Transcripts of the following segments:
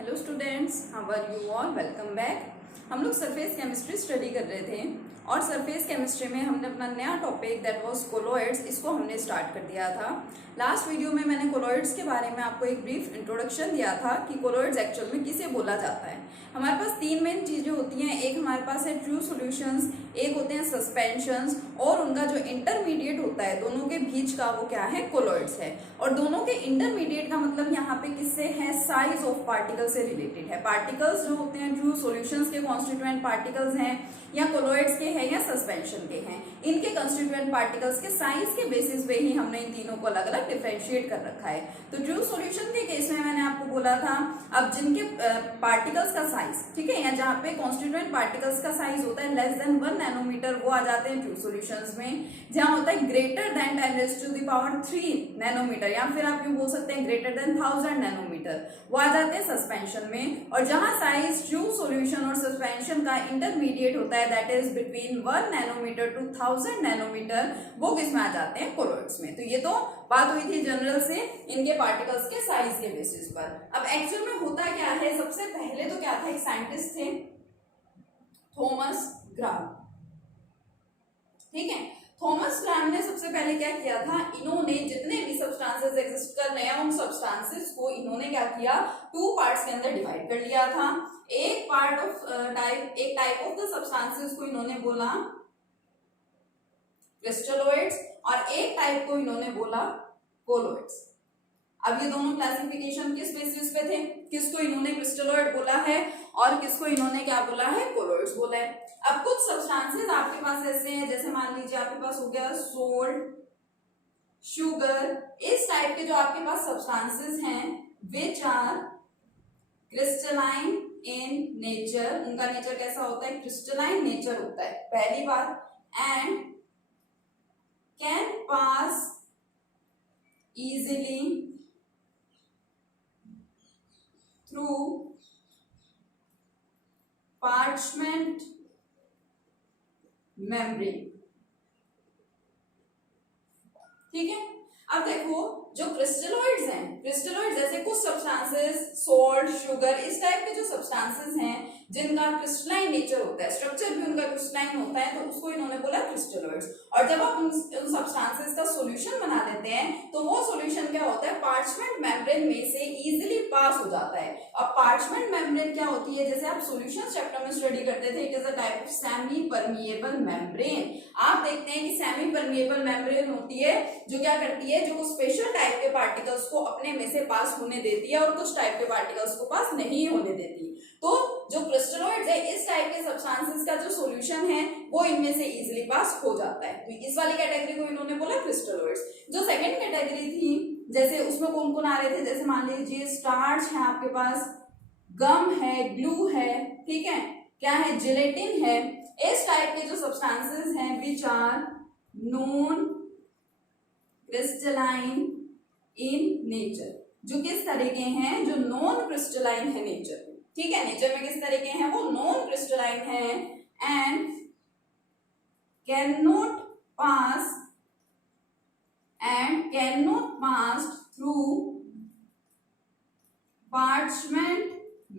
Hello students, how are you all. Welcome back. हम लोग surface chemistry study कर रहे थे और सरफेस केमिस्ट्री में हमने अपना नया टॉपिक दैट वाज कोलॉइड्स, इसको हमने स्टार्ट कर दिया था। लास्ट वीडियो में मैंने कोलॉइड्स के बारे में आपको एक ब्रीफ इंट्रोडक्शन दिया था कि कोलॉइड्स एक्चुअल में किसे बोला जाता है। हमारे पास तीन मेन चीज़ें होती हैं। एक हमारे पास है ट्रू सॉल्यूशंस, एक होते हैं सस्पेंशंस, और उनका जो इंटरमीडिएट होता है दोनों के बीच का, वो क्या है, कोलॉइड्स है। और दोनों के इंटरमीडिएट का मतलब यहाँ पे किससे है, साइज ऑफ पार्टिकल से रिलेटेड है। पार्टिकल्स जो होते हैं ट्रू सॉल्यूशंस के कॉन्स्टिट्यूएंट पार्टिकल्स हैं या कोलॉइड्स के हैं या सस्पेंशन के हैं, इनके कंस्टिट्यूएंट पार्टिकल्स के साइज के बेसिस पे ही हमने इन तीनों को अलग अलग डिफरेंशिएट कर रखा है। तो ट्रू सॉल्यूशन के केस में मैंने आपको बोला था, अब जिनके पार्टिकल्स का साइज, ठीक है, या जहाँ पे कॉन्स्टिट्यूएंट पार्टिकल्स का साइज होता है लेस देन 1 नैनोमीटर, वो आ जाते हैं ट्रू सॉल्यूशंस में। जहाँ होता है ग्रेटर देन 10⁻³ नैनोमीटर, या फिर आप यूँ बोल सकते हैं ग्रेटर देन 1000 नैनोमीटर, वो आ जाते हैं सस्पेंशन में। और जहाँ साइज ट्रू सॉल्यूशन और सस्पेंशन का इंटरमीडिएट होता है, that is between 1 nanometer to 1000 nanometer, वो किस में आ जाते हैं, कोलॉइड्स में। तो ये तो बात हुई थी जनरल से इनके पार्टिकल्स के साइज के बेसिस पर। अब एक्चुअल में होता क्या है, सबसे पहले तो क्या था, एक साइंटिस्ट थे थॉमस ग्राम, ठीक है। थॉमस ग्राम ने सबसे पहले क्या किया था, इन्होंने जितने भी सब्सटेंसेस एग्जिस्ट कर रहे हैं उन सब्सटेंसेस को इन्होंने क्या किया, 2 पार्ट्स के अंदर डिवाइड कर लिया था। एक टाइप ऑफ द सब्सटेंसेस को इन्होंने बोला क्रिस्टलोइड्स और एक टाइप को इन्होंने बोला कोलॉइड्स। अब ये दोनों क्लासिफिकेशन किस बेसिस पे थे, किसको इन्होंने क्रिस्टलोइड बोला है और किसको इन्होंने क्या बोला है, कोलॉइड्स बोला है। अब कुछ सब्सटेंसेस आपके पास ऐसे हैं, जैसे मान लीजिए आपके पास हो गया सोल्ट, शुगर, इस टाइप के जो आपके पास सब्सटेंसेस हैं which are crystalline in nature, उनका नेचर कैसा होता है, क्रिस्टलाइन नेचर होता है पहली बात, and can pass easily through parchment membrane, ठीक है। अब देखो जो क्रिस्टलोइड्स हैं, क्रिस्टलोइड जैसे कुछ सब्सटेंसेस सोल्ट, शुगर, इस टाइप के जो सब्सटेंसेस हैं जिनका क्रिस्टलाइन नेचर होता है, स्ट्रक्चर भी उनका क्रिस्टलाइन होता है, तो उसको इन्होंने बोला क्रिस्टलोइड्स। और जब आप उन सब्सटेंसेस का सॉल्यूशन बना देते हैं तो वो सॉल्यूशन क्या होता है, पार्चमेंट मेम्ब्रेन में से इजीली पास हो जाता है। अब पार्चमेंट मेम्ब्रेन क्या होती है, जैसे आप सॉल्यूशन चैप्टर में स्टडी करते थे, it is a type of semi permeable membrane. आप देखते हैं कि सेमी परमिएबल मेम्ब्रेन होती है जो क्या करती है, जो कुछ स्पेशल टाइप के पार्टिकल्स को अपने में से पास होने देती है और कुछ टाइप के पार्टिकल्स को पास नहीं होने देती। तो जो क्रिस्टलोइड्स है, इस टाइप के सब्सटेंसेस का जो सॉल्यूशन है वो इनमें से इजीली पास हो जाता है। तो इस वाली कैटेगरी को इन्होंने बोला क्रिस्टलोइड्स। जो सेकंड कैटेगरी थी, जैसे उसमें कौन कौन आ रहे थे, जैसे मान लीजिए स्टार्च है आपके पास, गम है, ग्लू है, ठीक है, क्या है, जिलेटिन है, इस टाइप के जो सब्सटेंसेस हैं which are non crystalline in nature, जो किस तरह के हैं, जो नॉन क्रिस्टलाइन है नेचर, ठीक है, नेचर में किस तरह के हैं, वो नॉन क्रिस्टलाइन है, and can not pass through parchment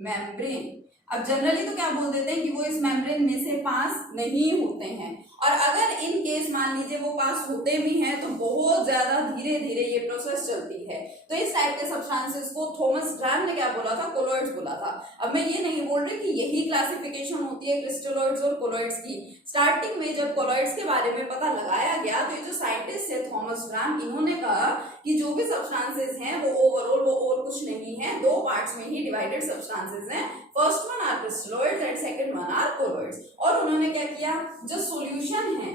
membrane. अब जनरली तो क्या बोल देते हैं कि वो इस मेम्ब्रेन में से पास नहीं होते हैं, और अगर इन केस मान लीजिए वो पास होते भी हैं तो बहुत ज्यादा धीरे धीरे ये प्रोसेस चलती है। तो इस टाइप के सब्सटेंसेस को थॉमस ग्राम ने क्या बोला था, कोलॉइड्स बोला था। अब मैं ये नहीं बोल रही कि यही क्लासिफिकेशन होती है क्रिस्टलोइड्स और कोलॉइड्स की। स्टार्टिंग में जब कोलॉइड्स के बारे में पता लगाया गया तो ये जो साइंटिस्ट है थॉमस ग्राम, इन्होंने कहा कि जो भी सब्सटेंसेस हैं वो ओवरऑल वो और कुछ नहीं है, 2 पार्ट्स में ही डिवाइडेड सब्सटेंसेस हैं। First one are crystalloids and second one are colloids. और उन्होंने क्या किया, जो सॉल्यूशन है,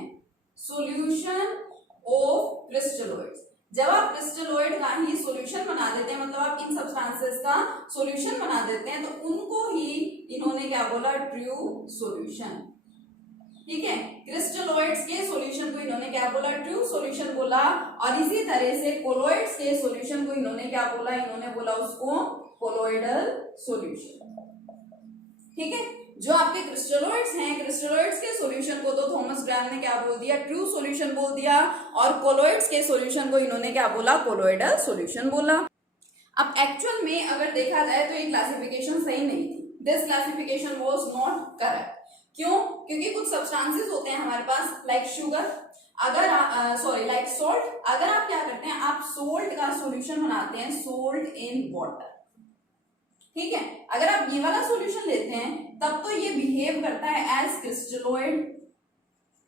सॉल्यूशन ऑफ क्रिस्टलोइड्स, जब आप क्रिस्टलोइड का ही सॉल्यूशन बना देते हैं, मतलब आप इन सब्सटेंसेस का सॉल्यूशन बना देते हैं, तो उनको ही इन्होंने क्या बोला, ट्रू सॉल्यूशन, ठीक है। क्रिस्टलोइड्स के सॉल्यूशन को इन्होंने क्या बोला, ट्रू सॉल्यूशन बोला। और इसी तरह से कोलॉइड्स के सॉल्यूशन को इन्होंने क्या बोला, इन्होंने बोला उसको कोलॉइडल सॉल्यूशन, ठीक है। जो आपके क्रिस्टलोइड्स हैं, क्रिस्टलोइड्स के सॉल्यूशन को तो थॉमस ग्राम ने क्या बोल दिया, ट्रू सॉल्यूशन बोल दिया, और कोलॉइड्स के सॉल्यूशन को इन्होंने क्या बोला, कोलॉइडल सॉल्यूशन बोला। अब एक्चुअल में अगर देखा जाए तो ये क्लासिफिकेशन सही नहीं थी, this classification was not correct. क्यों? क्योंकि कुछ सब्सटेंसेस होते हैं हमारे पास लाइक शुगर, अगर लाइक सोल्ट, अगर आप क्या करते हैं, आप सोल्ट का सॉल्यूशन बनाते हैं सोल्ट इन वाटर, ठीक है, अगर आप ये वाला सॉल्यूशन लेते हैं तब तो ये बिहेव करता है एज क्रिस्टलोइड,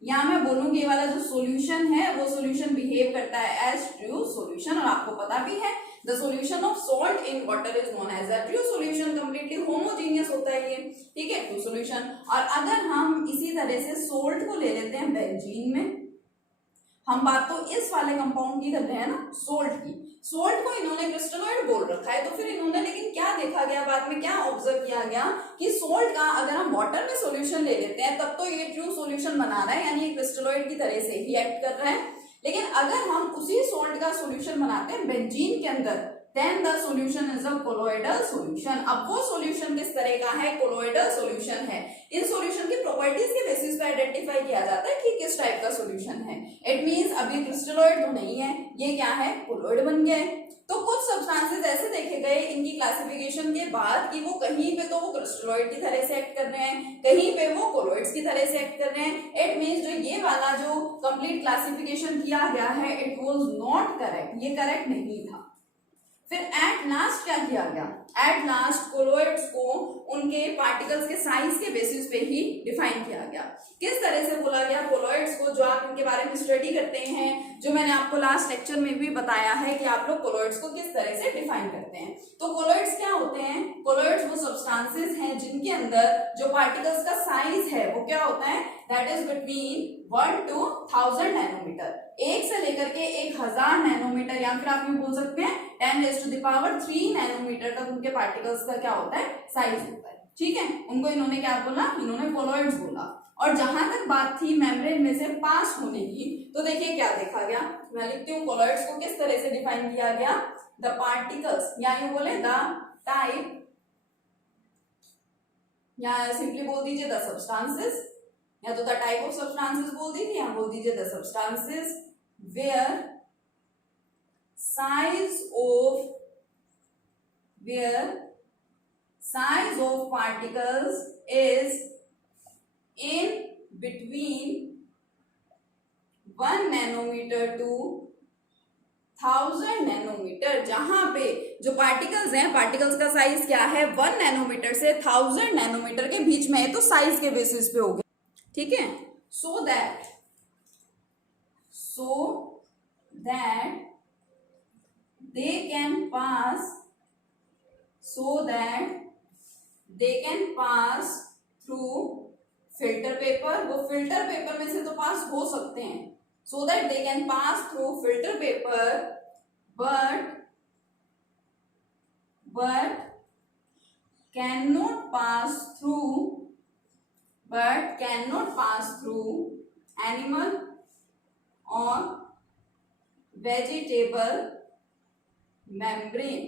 या मैं बोलूंगी ये वाला जो सॉल्यूशन है वो सॉल्यूशन बिहेव करता है एज ट्रू सॉल्यूशन। और आपको पता भी है the solution of salt in water is known as a true solution, completely homogeneous होता है ये, ठीक है, ट्रू सॉल्यूशन। और अगर हम इसी तरह से सोल्ट को ले लेते हैं बेंजीन में, हम बात तो इस वाले कंपाउंड की कर रहे हैं ना, सोल्ट की, सोल्ट को इन्होंने क्रिस्टलोइड बोल रखा है, तो फिर इन्होंने लेकिन क्या देखा गया बाद में, क्या ऑब्जर्व किया गया कि सोल्ट का अगर हम वाटर में सॉल्यूशन ले लेते हैं तब तो ये ट्रू सॉल्यूशन बना रहा है, यानी ये क्रिस्टलोइड की तरह से ही एक्ट कर रहा है। लेकिन अगर हम उसी सोल्ट का सॉल्यूशन बनाते हैं बेंजीन के अंदर, then the solution is a colloidal solution। अब वो सॉल्यूशन किस तरह का है, कोलोइडल सॉल्यूशन है। इन सॉल्यूशन की प्रॉपर्टीज के बेसिस पे आइडेंटिफाई किया जाता है कि किस टाइप का सॉल्यूशन है। इट मींस अभी क्रिस्टलोइड तो नहीं है, ये क्या है, कोलोइड बन गए। तो कुछ सब्सटेंसेस ऐसे देखे गए इनकी क्लासिफिकेशन के बाद कि वो कहीं पे तो वो क्रिस्टलोइड की तरह से एक्ट कर रहे हैं, कहीं पे वो कोलोइड्स की तरह से एक्ट कर रहे हैं। इट मींस जो ये वाला जो कंप्लीट क्लासिफिकेशन किया गया है इट वाज नॉट करेक्ट, ये करेक्ट नहीं था। फिर एट लास्ट क्या किया गया, एट लास्ट कोलोइड्स को उनके पार्टिकल्स के साइज के बेसिस पे ही डिफाइन किया गया। किस तरह से बोला गया, कोलोइड्स को जो आप इनके बारे में स्टडी करते हैं, जो मैंने आपको लास्ट लेक्चर में भी बताया है कि आप लोग कोलोइड्स को किस तरह से डिफाइन करते हैं। तो कोलोइड्स क्या होते हैं, कोलोइड्स वो सब्सटेंसेस हैं जिनके अंदर जो पार्टिकल्स का साइज है वो क्या होता है, that is between 1 to 1000 nanometer, 1 से लेकर के 1000 नैनोमीटर, या फिर आप ये बोल सकते हैं 10⁻³ नैनोमीटर तक उनके पार्टिकल्स का क्या होता है, साइज होता है, ठीक है। उनको इन्होंने क्या बोला, इन्होंने कोलोइड्स बोला। और जहां तक बात थी मेम्ब्रेन में से पास होने की, तो देखिए क्या देखा गया, मैं लिखती हूँ कोलोइड्स को किस तरह से डिफाइन किया गया, द पार्टिकल्स, या यूं बोले द टाइप, या सिंपली बोल दीजिए द सब्सटेंसेस, या तो द टाइप ऑफ सब्सटेंसेस बोल दीजिए, या बोल दीजिए the substances where size of particles is in between 1 nanometer to 1000 nanometer, जहां पे जो पार्टिकल्स हैं, पार्टिकल्स का साइज क्या है, 1 नैनोमीटर से 1000 नैनोमीटर के बीच में है, तो साइज के बेसिस पे हो गया, ठीक है। So that they can pass through filter paper, वो filter paper में से तो पास हो सकते हैं, so that they can pass through filter paper but cannot pass through animal or vegetable membrane,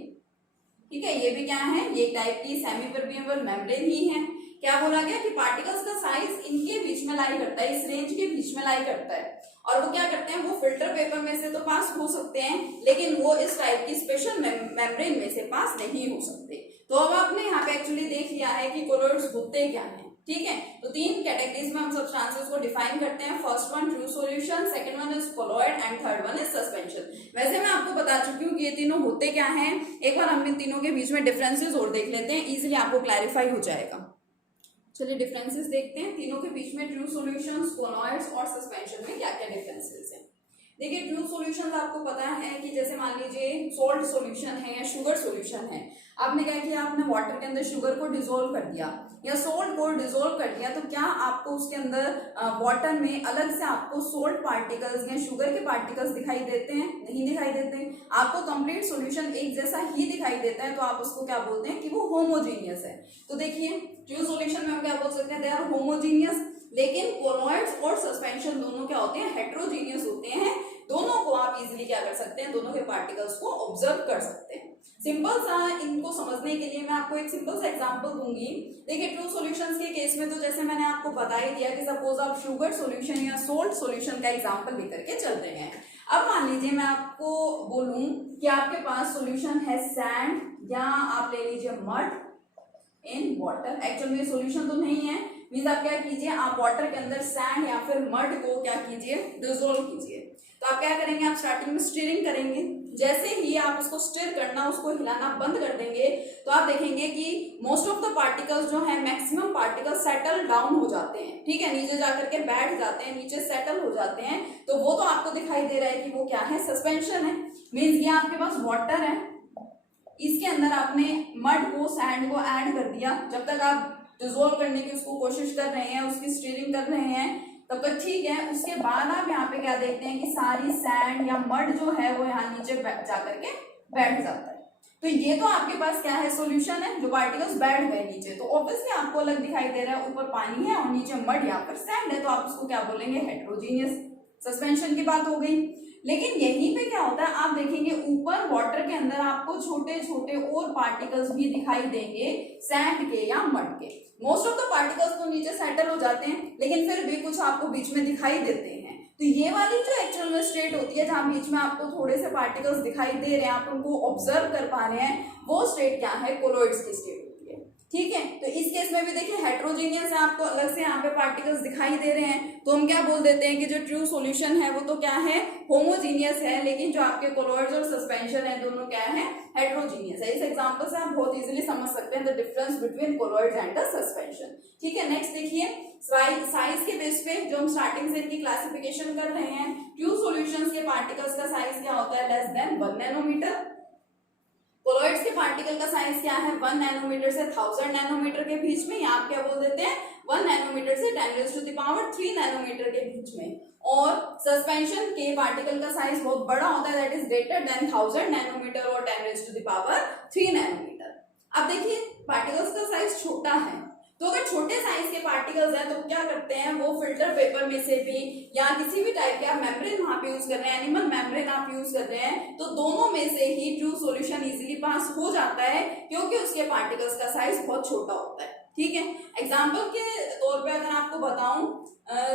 ठीक है। ये भी क्या है, ये टाइप की सेमी परमिएबल मेम्ब्रेन ही है। क्या बोला गया कि पार्टिकल्स का साइज इनके बीच में लाई करता है, इस रेंज के बीच में लाई करता है, और वो क्या करते हैं, वो फिल्टर पेपर में से तो पास हो सकते हैं, लेकिन वो इस टाइप की स्पेशल मेम्ब्रेन में से पास नहीं हो सकते। तो अब आपने यहाँ पे एक्चुअली देख लिया है कि कोलोइड्स होते क्या है, ठीक है। तो 3 कैटेगरीज में हम सब्सटेंसेस को डिफाइन करते हैं, first one true solution, second one is colloid and third one is suspension. वैसे मैं आपको बता चुकी हूँ कि ये तीनों होते क्या हैं, एक बार हम इन तीनों के बीच में डिफरेंसेस और देख लेते हैं, इजीली आपको क्लैरिफाई हो जाएगा। चलिए डिफरेंसेस देखते हैं, तीनों के बीच में ट्रू सॉल्यूशंस, कोलोइड्स और सस्पेंशन में क्या क्या डिफरेंसेस हैं। देखिए ट्रू सॉल्यूशंस आपको पता है कि जैसे मान लीजिए सॉल्ट सॉल्यूशन है या शुगर सॉल्यूशन है, आपने क्या किया, आपने वाटर के अंदर शुगर को डिसॉल्व कर दिया या सोल्ट को डिसॉल्व कर दिया, तो क्या आपको उसके अंदर वाटर में अलग से आपको सोल्ट पार्टिकल्स या शुगर के पार्टिकल्स दिखाई देते हैं? नहीं दिखाई देते। आपको कंप्लीट सॉल्यूशन एक जैसा ही दिखाई देता है, तो आप उसको क्या बोलते हैं कि वो होमोजीनियस है। तो देखिए ट्रू सॉल्यूशन में हम क्या बोल सकते हैं, दे आर होमोजीनियस। लेकिन कोलोइड्स और सस्पेंशन दोनों क्या होते हैं, हेट्रोजीनियस होते हैं। दोनों को आप इजीली क्या कर सकते हैं, दोनों के पार्टिकल्स को ऑब्जर्व कर सकते हैं। सिंपल सा इनको समझने के लिए मैं आपको एक सिंपल सा एग्जांपल दूंगी। देखिए ट्रू सॉल्यूशंस के केस में तो जैसे मैंने आपको बता ही दिया कि सपोज आप शुगर सॉल्यूशन या सोल्ट सॉल्यूशन का एग्जांपल लेकर के चल रहे हैं। अब मान लीजिए मैं आपको आपको बोलूं कि आपके पास सॉल्यूशन है सैंड या आप ले लीजिए मड इन वाटर, एक्चुअल में सॉल्यूशन तो नहीं है, मींस आप क्या कीजिए, आप वाटर के अंदर सैंड या फिर मड को क्या कीजिए, डिसोल्व कीजिए। तो आप क्या करेंगे, आप स्टार्टिंग में स्टीयरिंग करेंगे, जैसे ही आप उसको स्टिर करना, उसको हिलाना बंद कर देंगे तो आप देखेंगे कि मोस्ट ऑफ द पार्टिकल्स जो है, मैक्सिमम पार्टिकल्स सेटल डाउन हो जाते हैं, ठीक है, नीचे जाकर के बैठ जाते हैं, नीचे सेटल हो जाते हैं। तो वो तो आपको दिखाई दे रहा है कि वो क्या है, सस्पेंशन है। मीन्स ये आपके पास वाटर है, इसके अंदर आपने मड को, सैंड को ऐड कर दिया, जब तक आप डिसोल्व करने की उसको कोशिश कर रहे हैं, उसकी स्टीयरिंग कर रहे हैं, तब तक ठीक है। उसके बाद आप यहाँ पे क्या देखते हैं कि सारी सैंड या मड जो है वो यहाँ नीचे जाकर के बैठ जाता है। तो ये तो आपके पास क्या है, सॉल्यूशन है, जो पार्टिकल्स बैठ गए नीचे, तो ऑब्वियसली आपको अलग दिखाई दे रहा है, ऊपर पानी है और नीचे मड, यहाँ पर सैंड है, तो आप उसको क्या बोलेंगे, हेटेरोजीनियस सस्पेंशन की बात हो गई। लेकिन यहीं पे क्या होता है, आप देखेंगे ऊपर वाटर के अंदर आपको छोटे छोटे और पार्टिकल्स भी दिखाई देंगे, सैंड के या मड के। मोस्ट ऑफ द पार्टिकल्स तो नीचे सेटल हो जाते हैं, लेकिन फिर भी कुछ आपको बीच में दिखाई देते हैं। तो ये वाली जो एक्चुअल में स्टेट होती है, जहां बीच में आपको थोड़े से पार्टिकल्स दिखाई दे रहे हैं, आप उनको ऑब्जर्व कर पा रहे हैं, वो स्टेट क्या है, कोलोइड्स की स्टेट होती है, ठीक है। तो इस केस में भी देखिए हेटेरोजीनियस है, आपको अलग से यहाँ पे पार्टिकल्स दिखाई दे रहे हैं, तो हम क्या बोल देते हैं कि जो ट्रू सॉल्यूशन है वो तो क्या है, होमोजीनियस है, लेकिन जो आपके कोलोइड्स और सस्पेंशन है दोनों क्या है, हेटेरोजीनियस है। इस एग्जांपल से आप बहुत इजीली समझ सकते हैं the difference between colloids and the suspension, ठीक है। नेक्स्ट देखिए, साइज के बेस पे जो हम स्टार्टिंग से इनकी क्लासिफिकेशन कर रहे हैं, ट्रू सॉल्यूशंस के पार्टिकल्स का साइज क्या होता है, लेस देन 1 नैनोमीटर। कोलोइड्स के पार्टिकल का साइज क्या है, 1 नैनोमीटर से 1000 नैनोमीटर के बीच में, या आप क्या बोल देते हैं, 1 नैनोमीटर से 10⁻³ नैनोमीटर के बीच में। और सस्पेंशन के पार्टिकल का साइज बहुत बड़ा होता है, that is greater than 1000 nanometer और 10⁻³ नैनोमीटर। अब देखिए पार्टिकल्स का साइज छोटा है, तो अगर छोटे साइज के पार्टिकल्स हैं तो क्या करते हैं, वो फिल्टर पेपर में से भी या किसी भी टाइप के आप मेम्ब्रेन वहां पे यूज कर रहे हैं, एनिमल मेम्ब्रेन आप यूज कर रहे हैं, तो दोनों में से ही ट्रू सॉल्यूशन इजीली पास हो जाता है, क्योंकि उसके पार्टिकल्स का साइज बहुत छोटा होता है, ठीक है। एग्जाम्पल के तौर पे अगर आपको बताऊं,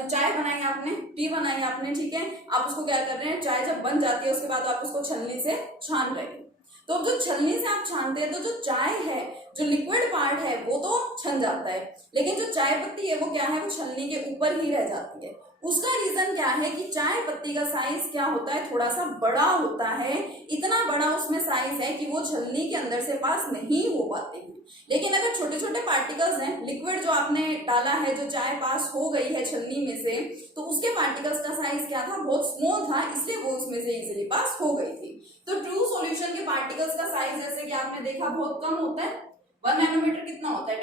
चाय बनाई आपने, टी बनाई आपने, ठीक है, आप उसको क्या कर रहे हैं, चाय जब बन जाती है उसके बाद आप उसको छलनी से छान रहे हैं, तो अब जो छलनी से आप छानते हैं तो जो चाय है, जो लिक्विड पार्ट है वो तो छन जाता है, लेकिन जो चाय पत्ती है वो क्या है, वो छलनी के ऊपर ही रह जाती है। उसका रीजन क्या है कि चाय पत्ती का साइज क्या होता है, थोड़ा सा बड़ा होता है, इतना बड़ा उसमें साइज है कि वो छलनी के अंदर से पास नहीं हो पाते हैं। लेकिन अगर छोटे छोटे पार्टिकल्स हैं, लिक्विड जो आपने डाला है, जो चाय पास हो गई है छलनी में से, तो उसके पार्टिकल्स का साइज क्या था, बहुत स्मॉल था, इसलिए वो उसमें से इजीली पास हो गई थी। तो ट्रू सॉल्यूशन के पार्टिकल्स का साइज जैसे कि आपने देखा बहुत कम होता है, 1 नैनोमीटर कितना होता है,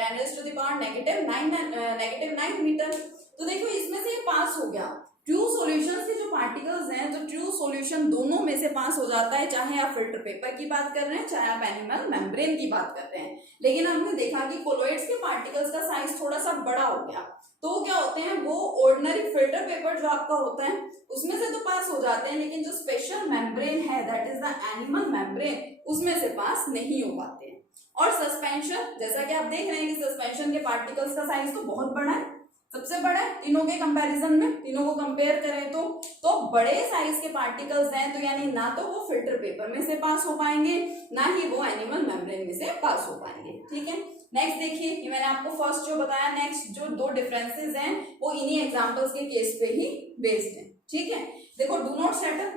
10⁻⁹ मीटर। तो देखो इसमें से ये पास हो गया। ट्रू सॉल्यूशन के जो पार्टिकल्स हैं, तो ट्रू सॉल्यूशन दोनों में से पास हो जाता है, चाहे आप फिल्टर पेपर की बात कर रहे हैं, चाहे आप एनिमल मेम्ब्रेन की बात कर रहे हैं। लेकिन हमने देखा कि कोलोइड्स के पार्टिकल्स का साइज थोड़ा सा बड़ा हो गया, तो क्या होते हैं, वो ऑर्डिनरी फिल्टर पेपर जो आपका होता है उसमें से तो पास हो जाते हैं, लेकिन जो स्पेशल मेम्ब्रेन है, that is the animal membrane, उसमें से पास नहीं हो पाते हैं। और सस्पेंशन, जैसा कि आप देख रहे हैं कि सस्पेंशन के पार्टिकल्स का साइज तो बहुत बड़ा है, सबसे बड़ा है तीनों के कंपैरिजन में, तीनों को कंपेयर करें तो बड़े साइज के पार्टिकल्स हैं, तो यानी ना तो वो फिल्टर पेपर में से पास हो पाएंगे, ना ही वो एनिमल मेम्ब्रेन में से पास हो पाएंगे, ठीक है। नेक्स्ट देखिए, ये मैंने आपको फर्स्ट जो बताया, नेक्स्ट जो दो डिफरेंसेस हैं वो इन्हीं एग्जांपल्स के केस पे ही बेस्ड है, ठीक है। देखो, डू नॉट सेटल,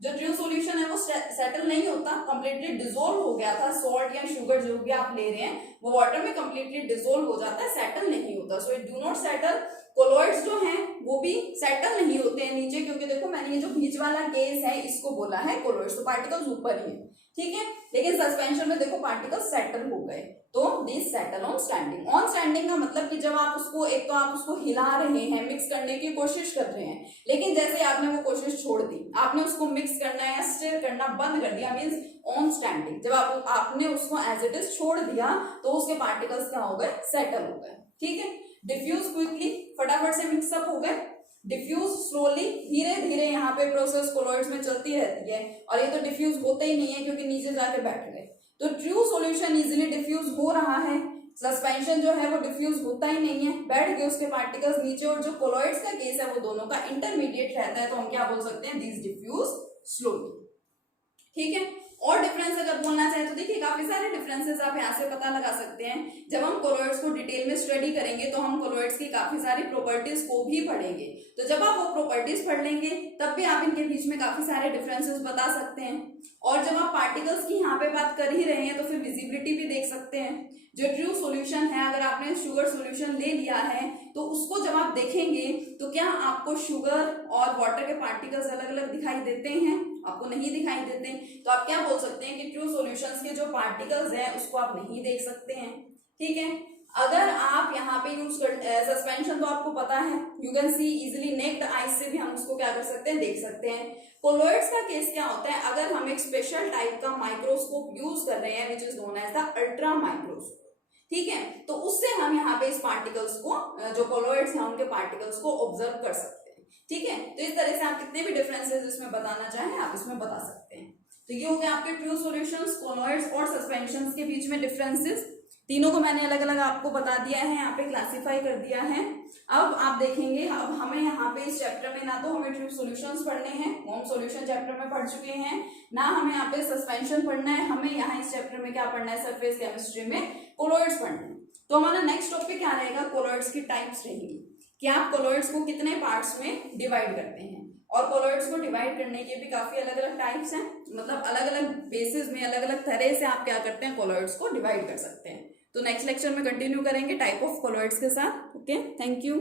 जो ट्रू सॉल्यूशन है वो सेटल नहीं होता, कंप्लीटली डिसॉल्व हो गया था, सॉल्ट या शुगर जो भी आप ले रहे हैं वो वाटर में कंप्लीटली डिसॉल्व हो जाता है, सेटल नहीं होता, so it do not settle. Colloids जो हैं वो भी सेटल नहीं होते हैं नीचे, क्योंकि देखो मैंने ये जो बीच वाला केस है इसको बोला है कोलोइड्स, तो पार्टिकल्स ऊपर ही है, ठीक है। लेकिन सस्पेंशन में देखो पार्टिकल्स सेटल हो गए, तो this settle on standing. On standing का मतलब कि जब आप उसको, एक तो आप उसको हिला रहे हैं, मिक्स करने की कोशिश कर रहे हैं, लेकिन जैसे आपने वो कोशिश छोड़ दी, आपने उसको मिक्स करना या स्टिर करना बंद कर दिया, मींस ऑन स्टैंडिंग, जब आपने उसको एज इट इज छोड़ दिया तो उसके पार्टिकल्स क्या हो गए, सेटल हो गए, ठीक है। डिफ्यूज क्विकली, फटाफट से मिक्सअप हो गए, डिफ्यूज स्लोली, धीरे धीरे यहाँ पे प्रोसेस कोलोइड्स में चलती रहती है, और ये तो डिफ्यूज होते ही नहीं है क्योंकि नीचे जाके बैठ गए, तो ट्रू सॉल्यूशन इजीली डिफ्यूज हो रहा है। सस्पेंशन जो है वो डिफ्यूज होता ही नहीं है, बैठ गए उसके पार्टिकल्स नीचे, और जो कोलोइड्स का केस है वो दोनों का इंटरमीडिएट रहता है, तो हम क्या बोल सकते हैं, दिस डिफ्यूज स्लोली। ठीक है। और डिफरेंस अगर बोलना चाहे तो देखिए काफी सारे डिफरेंसेस आप यहाँ से पता लगा सकते हैं। जब हम कोलॉइड्स को डिटेल में स्टडी करेंगे तो हम कोलॉइड्स की काफी सारी प्रॉपर्टीज को भी पढ़ेंगे। तो जब आप वो प्रॉपर्टीज पढ़ लेंगे तब भी आप इनके बीच में काफी सारे डिफरेंसेस बता सकते हैं। और जब आप पार्टिकल्स की यहाँ पे बात कर ही रहे हैं तो फिर विजिबिलिटी भी देख सकते हैं। जो ट्रू सॉल्यूशन है, अगर आपने शुगर सॉल्यूशन ले लिया है तो उसको जब आप देखेंगे तो क्या आपको शुगर और वाटर के पार्टिकल्स अलग अलग दिखाई देते हैं? आपको नहीं दिखाई देते। तो आप क्या बोल सकते हैं कि ट्रू सॉल्यूशंस के जो पार्टिकल्स हैं उसको आप नहीं देख सकते हैं। ठीक है। अगर आप यहाँ पे यूज कर सस्पेंशन, तो आपको पता है you can see easily necked eyes से भी हम उसको क्या कर सकते हैं, देख सकते हैं। कोलॉइड्स का केस क्या होता है, अगर हम एक स्पेशल टाइप का माइक्रोस्कोप यूज कर रहे हैं which is known as the ultra microscope. ठीक है। तो उससे हम यहाँ पे इस पार्टिकल्स को, जो कोलॉइड्स हैं उनके पार्टिकल्स को ऑब्जर्व कर सकते हैं। ठीक है। तो इस तरह से आप कितने भी डिफरेंसेस इसमें बताना चाहें आप इसमें बता सकते हैं। तो ये हो गया आपके ट्रू सॉल्यूशंस, कोलॉइड्स और सस्पेंशंस के बीच में डिफरेंसेस। तीनों को मैंने अलग अलग आपको बता दिया है, यहाँ पे क्लासिफाई कर दिया है। अब आप देखेंगे, अब हमें यहाँ पे इस चैप्टर में ना तो हमें ट्रू सॉल्यूशंस पढ़ने हैं, हम सॉल्यूशन चैप्टर में पढ़ चुके हैं, ना हमें यहाँ पे सस्पेंशन पढ़ना है, हमें यहाँ इस चैप्टर में क्या पढ़ना है, सरफेस केमिस्ट्री में कोलॉइड्स पढ़ना है। तो हमारा नेक्स्ट टॉपिक क्या रहेगा, कोलॉइड्स की टाइप्स रहेंगी कि आप कोलॉइड्स को कितने पार्ट्स में डिवाइड करते हैं। और कोलॉइड्स को डिवाइड करने के भी काफी अलग अलग टाइप्स हैं, मतलब अलग अलग बेसिस में अलग अलग तरह से आप क्या करते हैं, कोलॉइड्स को डिवाइड कर सकते हैं। तो नेक्स्ट लेक्चर में कंटिन्यू करेंगे टाइप ऑफ कोलॉइड्स के साथ। Okay, thank you.